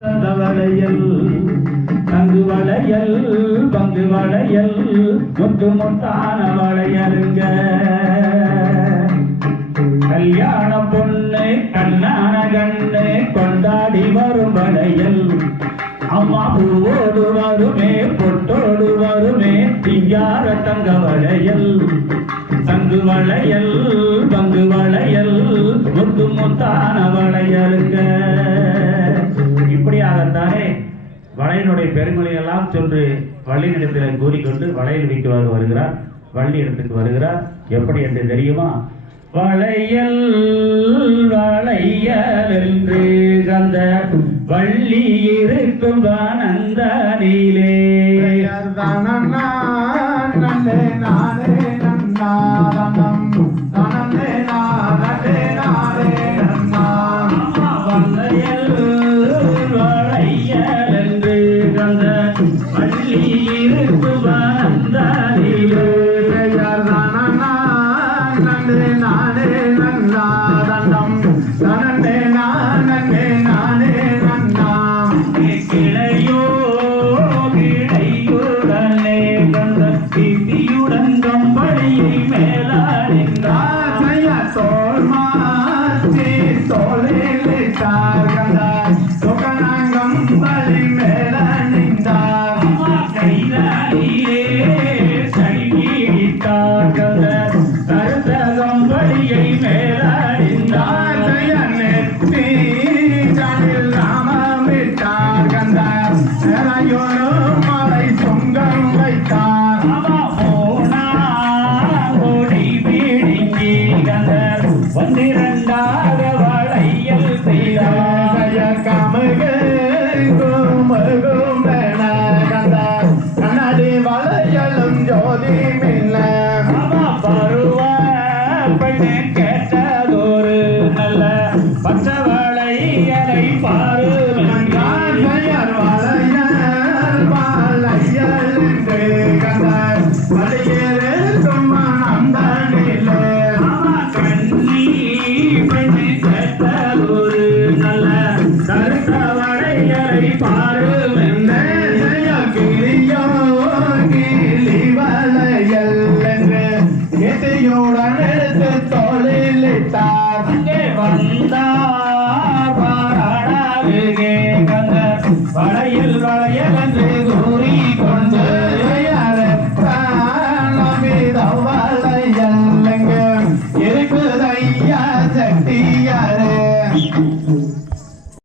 வளையல் தங்கு வளையல் பங்கு வளையல் முத்து முத்தான வளையலுங்க. கல்யாண பொண்ணு கண்ணான கண்ணு கொண்டாடி வரும் வளையல். அம்மா பூவோடு வருமே பொட்டோடு வருமே திங்கார தங்க வளையல். தங்கு வளையல் பங்கு வளையல் முத்து முத்தான வளையல். வளையனுடைய பெருமொழி சொல்லி வள்ளியிடத்தில் கூறிக்கொண்டு வளையல் விற்க வருகிறார். வள்ளி இடத்துக்கு வருகிறார். எப்படி என்று தெரியுமா? வளையல் வளையல் என்று கந்த வள்ளி இருக்கும் வானந்தானிலே. நானே நன்னா जाने ஜோதி மின்ன. பருவ பெண்ணே से तोले लेता। वंदा